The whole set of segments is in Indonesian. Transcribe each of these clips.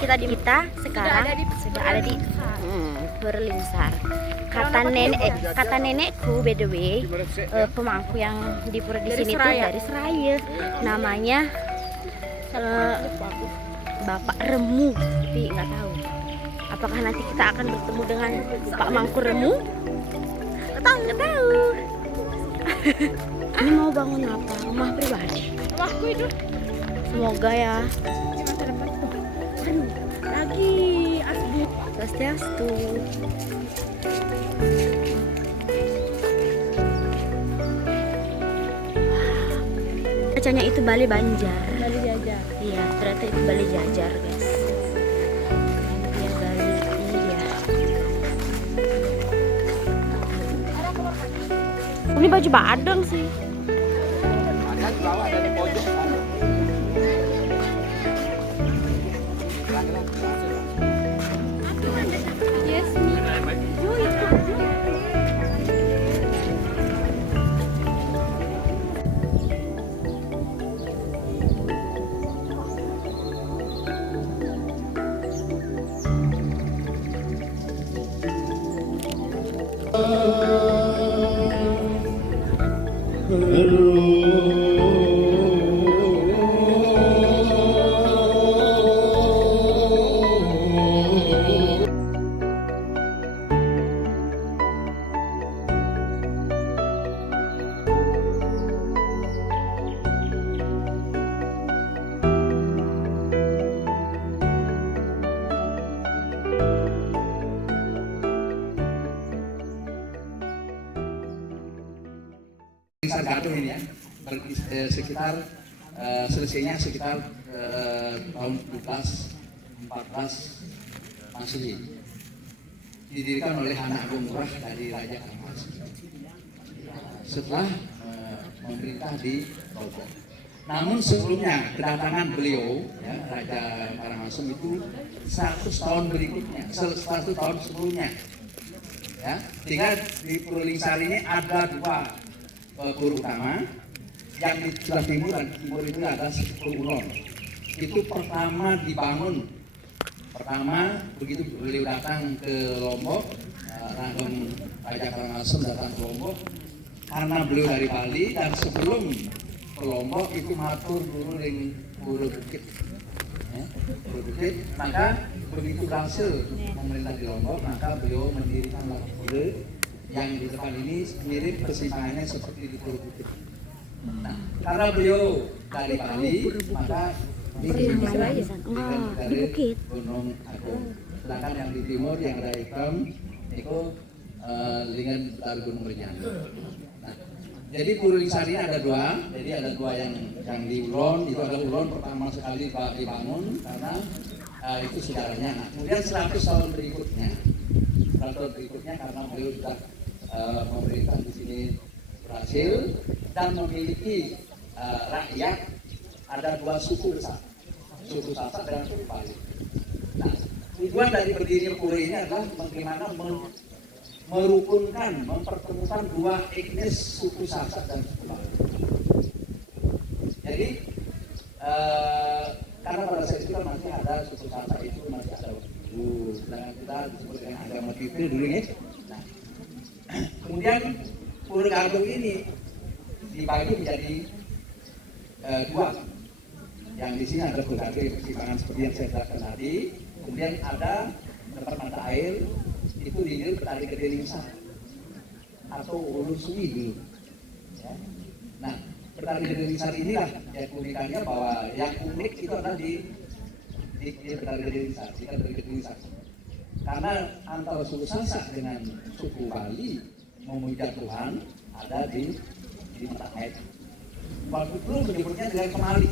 kita sekarang sudah ada di Purlingsar. Kata nenekku, by the way, pemangku yang di sini tuh dari Seraya. Namanya Bapak Remu, tapi nggak tahu. Apakah nanti kita akan bertemu dengan Pak Mangku Remu? Nggak tahu. Ini mau bangun apa? Rumah pribadi. Rumahku itu. Semoga ya. Lagi asli. Swastiastu. Bacanya itu Bale Banjar. Bale Jajar. Iya, ternyata itu Bale Jajar, guys. Ini Bale, ini dia. Ini baju badeng sih. Ada di bawah, ada di pojok. Yes, Gaduh ini ya, sekitar selesainya sekitar tahun 14 Masehi, didirikan oleh anak Agung Murah dari Raja Karangasem setelah memerintah di Bogor. Namun sebelumnya kedatangan beliau, ya, Raja Karangasem itu 100 tahun berikutnya, 100 tahun sebelumnya. Ya, sehingga di Purlingsar ini ada dua pura utama, yang di sebelah timur dan timur itu ada Pura Ulon. Itu pertama dibangun, begitu beliau datang ke Lombok, Raja Karangasem datang ke Lombok, karena beliau dari Bali dan sebelum ke Lombok itu matur dulu dengan Pura Bukit. Maka begitu berhasil memerintah di Lombok, maka beliau mendirikan pura yang di depan ini mirip kesimpangannya seperti di Pura Bukit. Nah, karena beliau dari Bali, maka ini dari Gunung Agung. Sedangkan yang di timur yang ada hitam itu dengan dari Gunung Renyang. Nah, jadi Purlingsar ini ada dua. Jadi ada dua yang di Ulon, itu ada Ulon pertama sekali dibangun karena itu sejarahnya. Nah, kemudian 100 tahun berikutnya karena beliau sudah pemerintah di sini berhasil dan memiliki rakyat, ada dua suku besar, suku Sasak dan suku Bali. Nah, tujuan dari berdirinya pura ini adalah bagaimana merukunkan, mempertemukan dua etnis suku Sasak dan suku Bali. Jadi karena pada saat itu masih ada suku Sasak itu masih ada dulu, sedangkan kita disebut dengan agama Kipil dulu ya. Nah, kemudian Pura Gadung ini dibagi menjadi dua. Yang di sini ada berbagai persimpangan seperti yang saya jelaskan tadi. Kemudian ada tempat mata air itu di Petani Gede Lingsar atau Ulu Suwi dulu. Ya. Nah, Petani Gede Lingsar inilah yang unikannya, bahwa yang unik itu adalah di Petani Gede Lingsar, di Petani Gede Lingsar. Karena antara suku Sasak dengan suku Bali memuja Tuhan ada di mata air. Waktu itu menyebutnya dengan Kemali.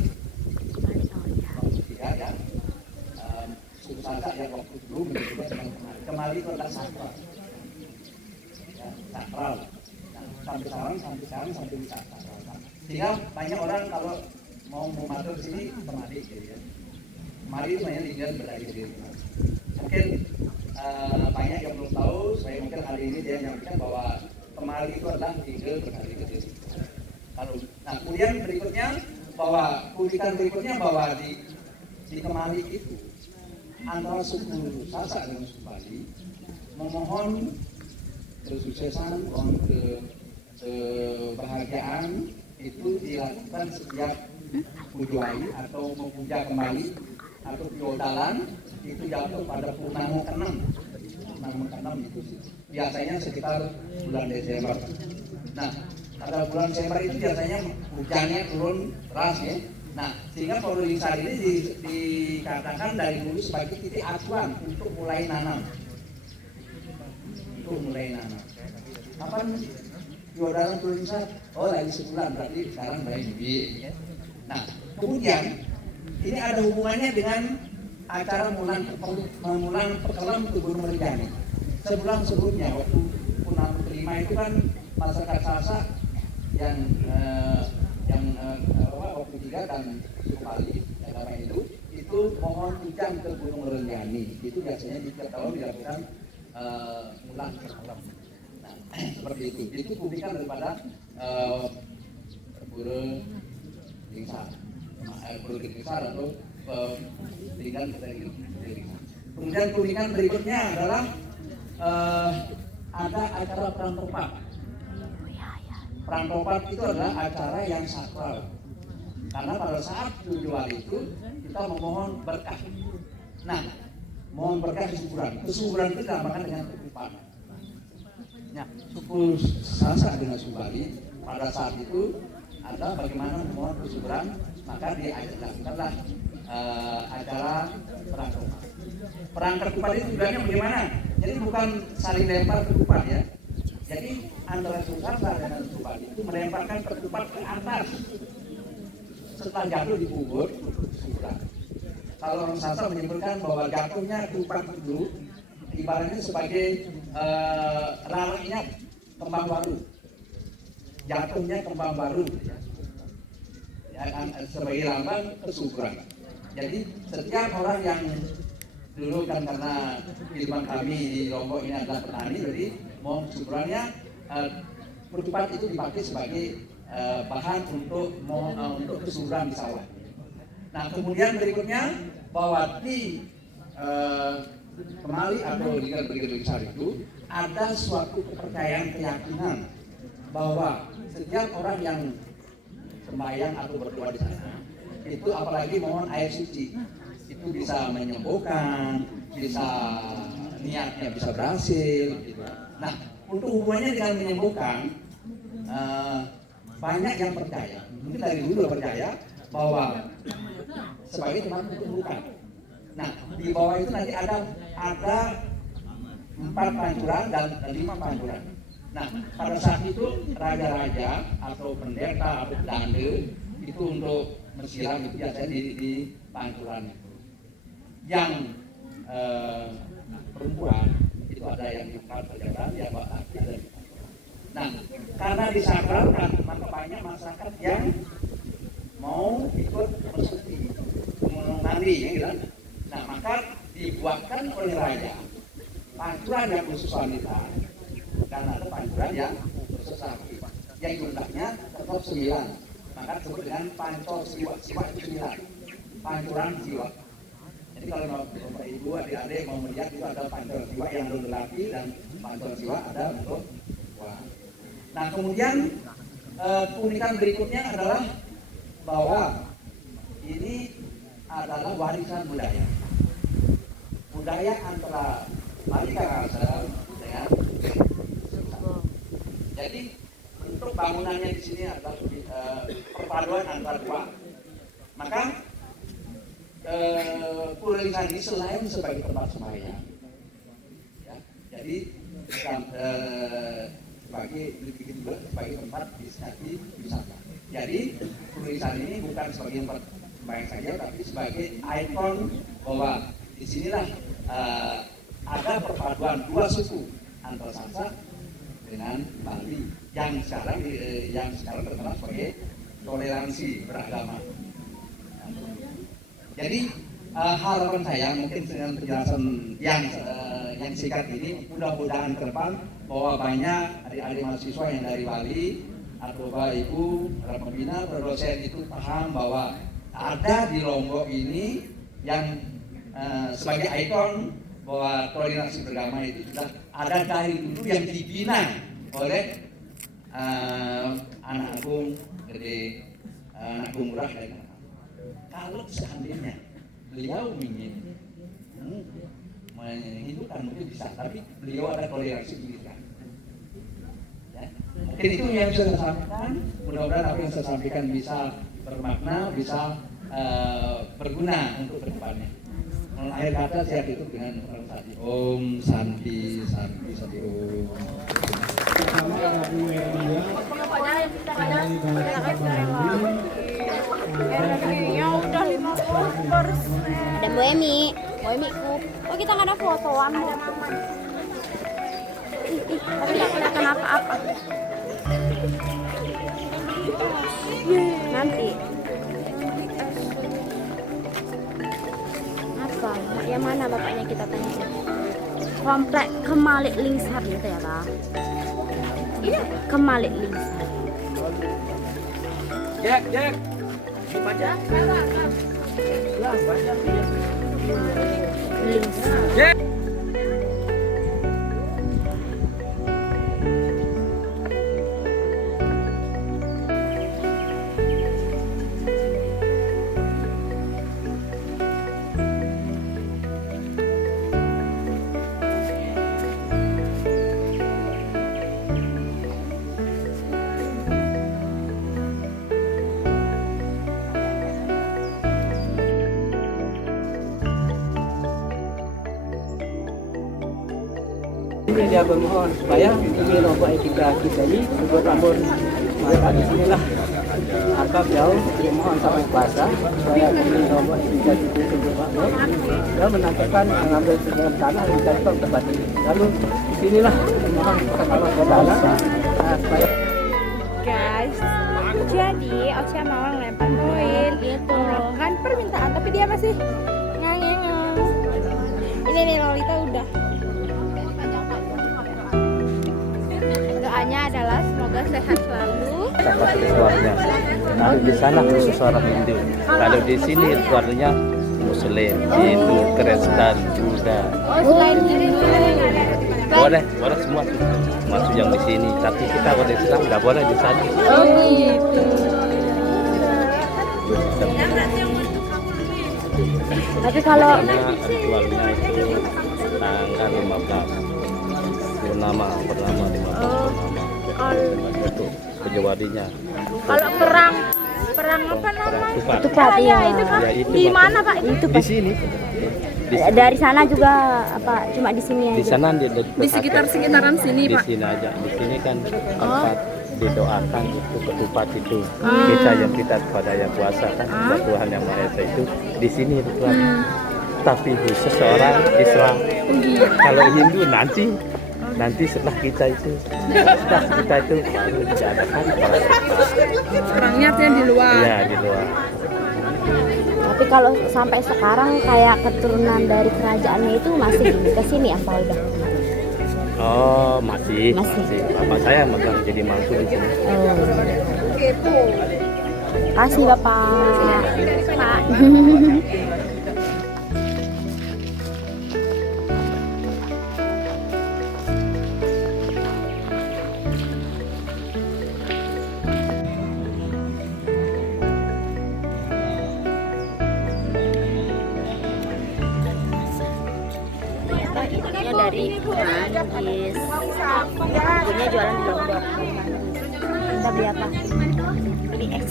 Ya, suku Sasak yang waktu dulu menyebutnya dengan Kemali. Kemali itu adalah sakral. Ya, sakral. Nah, sampai sekarang sampai bisa sakral. Sehingga banyak orang kalau mau matur sini Kemali gitu ya. Kemali itu hanya tinggal berdiri diri. Mungkin banyak yang belum tahu, saya mungkin hari ini dia menyampaikan bahwa Kemali itu adalah tinggal berdiri diri. Nah, kemudian berikutnya bahwa kulikan berikutnya bahwa di Kemali itu antara suku Sasak dengan suku Bali memohon kesuksesan, mohon kebahagiaan itu dilakukan setiap pujuai atau memuja kembali atau piodalan itu jatuh pada purnama ke-6. Purnama ke-6 itu biasanya sekitar bulan Desember. Nah, pada bulan Desember itu biasanya hujannya turun deras ya. Nah, sehingga Purulinging Sari ini dikatakan dari dulu sebagai titik acuan untuk mulai nanam. Kapan piodalan Purulinging Sari? Oh, lagi sebulan, berarti sekarang mulai Juli. Ya. Nah, kemudian ini ada hubungannya dengan acara mulan perkelam ke Gunung Rinjani. Sebulan sebelumnya waktu purnama kelima itu kan masyarakat Sasak yang waktu 3 dan suku Bali agama itu mohon hujan ke Gunung Rinjani. Itu biasanya di tiap tahun dilakukan mulan perkelam. Nah, seperti itu. Itu publikan daripada Purulinging Sari atau Purulinging Sari. Kemudian publikan berikutnya adalah ada acara perang topat. Perang topat itu adalah acara yang sakral. Karena pada saat tujuan itu kita memohon berkah. Nah, mohon berkah kesuburan. Kesuburan itu dinamakan dengan ketupat. Nah, suku Sasak dengan suku Bali pada saat itu ada bagaimana memohon kesuburan, maka dilakukanlah acara perang topat. Perang ketupat itu tujuannya bagaimana? Jadi bukan saling lempar ketupat ya. Jadi antara suku Sasak dengan suku Bali itu melemparkan ketupat ke atas. Setelah jatuh dikubur kesuburan. Kalau orang Sasak menyebutkan bahwa jatuhnya ketupat itu ibaratnya sebagai lalaknya kembang baru. Jatuhnya kembang baru. Sebagai lambang kesuburan. Jadi setiap orang yang dulu kan karena kehidupan kami di Lombok ini adalah petani, jadi mohon kesuburannya ketupat itu dipakai sebagai bahan untuk kesuburan di sawah. Nah, kemudian berikutnya bahwa di Kemali atau di Purulinging Sari itu ada suatu kepercayaan keyakinan bahwa setiap orang yang sembahyang atau berdoa di sana itu apalagi mohon air suci itu bisa menyembuhkan, bisa niatnya bisa berhasil. Nah, untuk hubungannya dengan menyembuhkan banyak yang percaya, mungkin dari dulu percaya bahwa sebagai tempat untuk luka. Nah, di bawah itu nanti ada 4 pancuran dan 5 pancuran. Nah, pada saat itu raja-raja atau pendeta atau dande itu untuk mensiram itu biasanya di pancuran. Yang perempuan itu ada yang di 4 pancuran, yang laki ada di. Nah, karena disakralkan maka banyak masyarakat yang mau ikut bersuci, mengambil ya gitu. Nah, maka dibuatkan oleh raja pancuran yang khusus wanita dan ada pancuran yang khusus laki. Yang jumlahnya tetap 9. Maka disebut dengan pancor siwa. Siwa itu 9. Pancuran siwa. Jadi kalau Bapak Ibu adik-adik mau melihat itu ada pancor siwa yang untuk laki dan pancor siwa ada untuk perempuan. Nah, kemudian keunikan berikutnya adalah bahwa ini adalah warisan budaya. Budaya antara Bali Karangasem dengan jadi bentuk bangunannya di sini adalah perpaduan antara dua. Maka Purulinging Sari ini selain sebagai tempat sembahyang, ya, jadi sebagai tempat wisata. Jadi Purulinging Sari ini bukan sebagai tempat sembahyang saja, tapi sebagai ikon bahwa disinilah ada perpaduan dua suku antara Sasak dengan Bali yang sekarang terkenal sebagai toleransi beragama. Jadi harapan saya mungkin dengan penjelasan yang singkat ini mudah-mudahan ke depan bahwa banyak adik-adik mahasiswa yang dari Bali atau Bapak Ibu, para pembina, para dosen itu paham bahwa ada di Lombok ini yang sebagai ikon bahwa toleransi beragama itu sudah ada dari dulu yang dibina oleh anak agung dari anak agung murah dan kalau seandainya beliau ingin menghindukan mungkin bisa, tapi beliau ada toleransi pendidikan. Ya. Mungkin itu yang saya sampaikan. Mudah-mudahan apa yang saya sampaikan bisa bermakna, bisa berguna untuk kedepannya. Akhir kata saya tutup dengan orang tadi. Om Santi Santi Santi Om. Energinya udah 50%. Ada Boemi ku. Oh kita nggak ada fotoan. Tapi nggak kelihatan apa-apa. Nanti. Apa? Yang mana bapaknya kita tanya? Komplek Kemalik Lingsar gitu ya Bang? Iya. Kemalik Lingsar. Jack. Baca. Ya, baca. Lingsar. Ini dia bermohon supaya ini lombok etika kita ini untuk tahun masa di sinilah maka beliau bermohon sama kuasa supaya ini lombok etika itu untuk makmur beliau menantikan mengambil dengan tanah dan ditarik ke tempat ini lalu di sinilah bermohon kepada Allah supaya Guys, jadi Osha mau ngelempar koin itu kan permintaan tapi dia masih ngangengang. Ini nih Lolita udah. Doanya adalah semoga sehat selalu. Sama ritualnya. Nah di sana khusus orang Hindu. Kalau di sini ritualnya Muslim, Hindu, Kristen, Buddha. Oh selain ini Boleh semua tuh masuk yang di sini. Tapi kita kalau Islam nggak boleh di sana. oh gitu. Tapi kalau Ritualnya itu tanggal 15 purnama 15 itu kejawadinya. Kalau perang apa namanya? itu Pak Ya itu kan Ya, itu di mana Pak? itu Di Pak. sini. Dari sana juga apa cuma di sini aja. Di sana Di sekitar-sekitaran sini di Pak. sini aja. Di sini kan tempat didoakan itu ketupat itu kita yang kita pada yang puasa kan kepada Tuhan yang Maha Esa itu di sini Tuhan. Tapi khusus seorang Islam. Kalau Hindu nanti setelah kita itu baru diadakan Perangnya tuh yang di luar. ya di luar. Tapi kalau sampai sekarang kayak keturunan dari kerajaannya itu masih ke sini apa udah? Oh masih. Masih. Bapak saya megang jadi mantu di sini. Kasih Bapak. Pak. Ini dari Manggis. Ibunya jualan di Lombok. Kita beli apa? Beli es.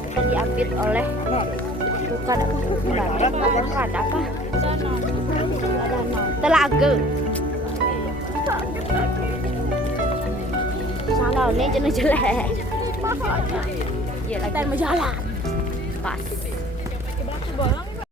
Kita diapit oleh bukan apa? Telaga. Sana ini jenis jelek. Iya lagi. Dan berjalan. Pas.